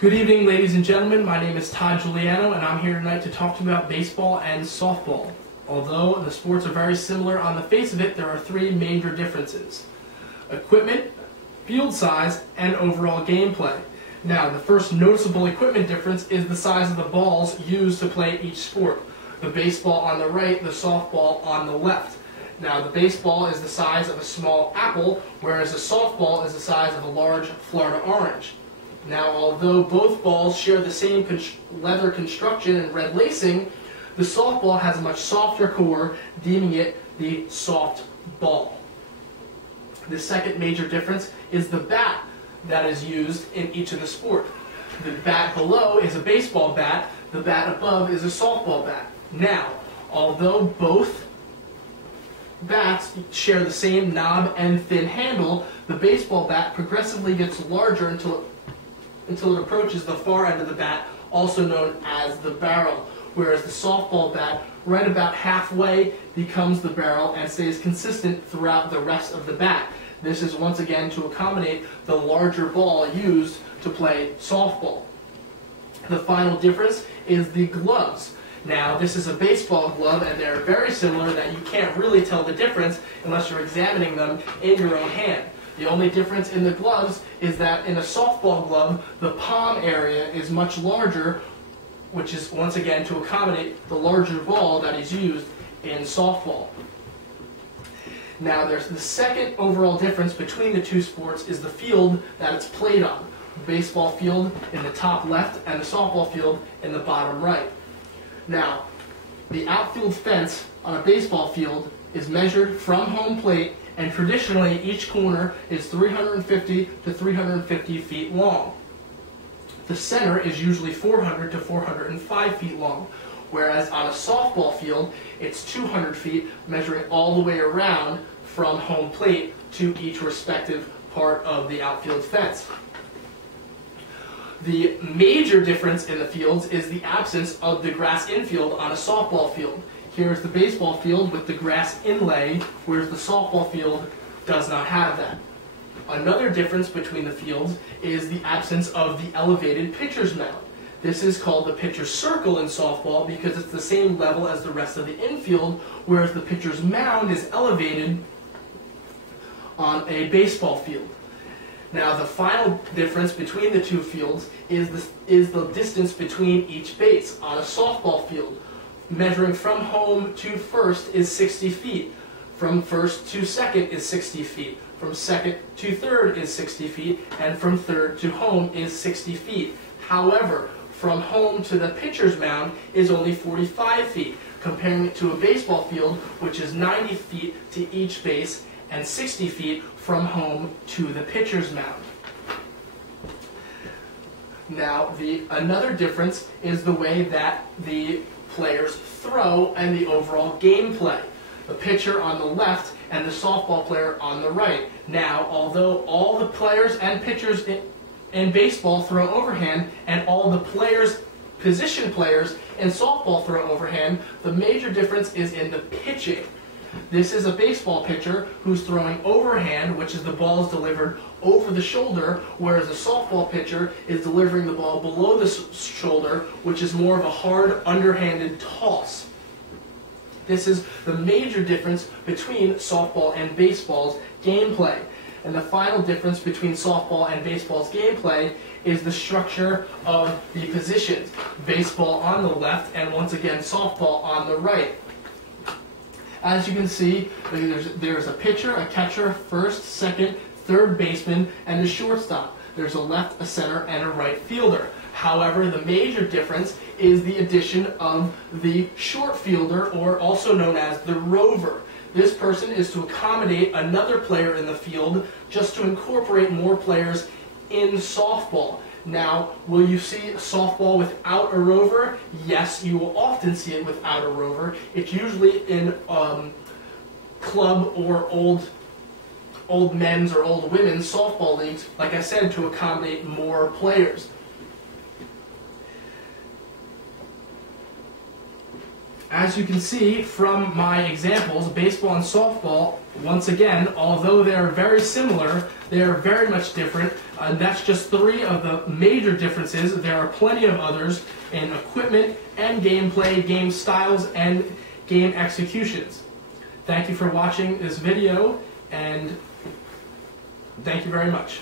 Good evening, ladies and gentlemen. My name is Todd Juliano, and I'm here tonight to talk to you about baseball and softball. Although the sports are very similar on the face of it, there are three major differences: equipment, field size, and overall gameplay. Now, the first noticeable equipment difference is the size of the balls used to play each sport. The baseball on the right, the softball on the left. Now, the baseball is the size of a small apple, whereas the softball is the size of a large Florida orange. Now, although both balls share the same leather construction and red lacing, the softball has a much softer core, deeming it the soft ball. The second major difference is the bat that is used in each of the sport. The bat below is a baseball bat, the bat above is a softball bat. Now, although both bats share the same knob and thin handle, the baseball bat progressively gets larger until it approaches the far end of the bat, also known as the barrel, whereas the softball bat, right about halfway, becomes the barrel and stays consistent throughout the rest of the bat. This is once again to accommodate the larger ball used to play softball. The final difference is the gloves. Now, this is a baseball glove, and they're very similar that you can't really tell the difference unless you're examining them in your own hand. The only difference in the gloves is that in a softball glove, the palm area is much larger, which is once again to accommodate the larger ball that is used in softball. Now, there's the second overall difference between the two sports is the field that it's played on. The baseball field in the top left and the softball field in the bottom right. Now, the outfield fence on a baseball field is measured from home plate, and traditionally each corner is 350 to 350 feet long. The center is usually 400 to 405 feet long, whereas on a softball field it's 200 feet, measuring all the way around from home plate to each respective part of the outfield fence. The major difference in the fields is the absence of the grass infield on a softball field. Here's the baseball field with the grass inlay, whereas the softball field does not have that. Another difference between the fields is the absence of the elevated pitcher's mound. This is called the pitcher's circle in softball because it's the same level as the rest of the infield, whereas the pitcher's mound is elevated on a baseball field. Now, the final difference between the two fields is the distance between each base. On a softball field, measuring from home to first is 60 feet. From first to second is 60 feet. From second to third is 60 feet. And from third to home is 60 feet. However, from home to the pitcher's mound is only 45 feet, comparing it to a baseball field, which is 90 feet to each base and 60 feet from home to the pitcher's mound. Now, another difference is the way that the players throw and the overall gameplay. The pitcher on the left and the softball player on the right. Now, although all the players and pitchers in baseball throw overhand and all the position players in softball throw overhand, the major difference is in the pitching. This is a baseball pitcher who's throwing overhand, which is the ball is delivered over the shoulder, whereas a softball pitcher is delivering the ball below the shoulder, which is more of a hard, underhanded toss. This is the major difference between softball and baseball's gameplay. And the final difference between softball and baseball's gameplay is the structure of the positions. Baseball on the left and once again softball on the right. As you can see, there's a pitcher, a catcher, first, second, third baseman, and a shortstop. There's a left, a center, and a right fielder. However, the major difference is the addition of the short fielder, or also known as the rover. This person is to accommodate another player in the field, just to incorporate more players in softball. Now, will you see a softball without a rover? Yes, you will often see it without a rover. It's usually in club or old men's or old women's softball leagues, like I said, to accommodate more players. As you can see from my examples, baseball and softball, once again, although they are very similar, they are very much different That's just 3 of the major differences. There are plenty of others in equipment and gameplay, game styles, and game executions. Thank you for watching this video, and thank you very much.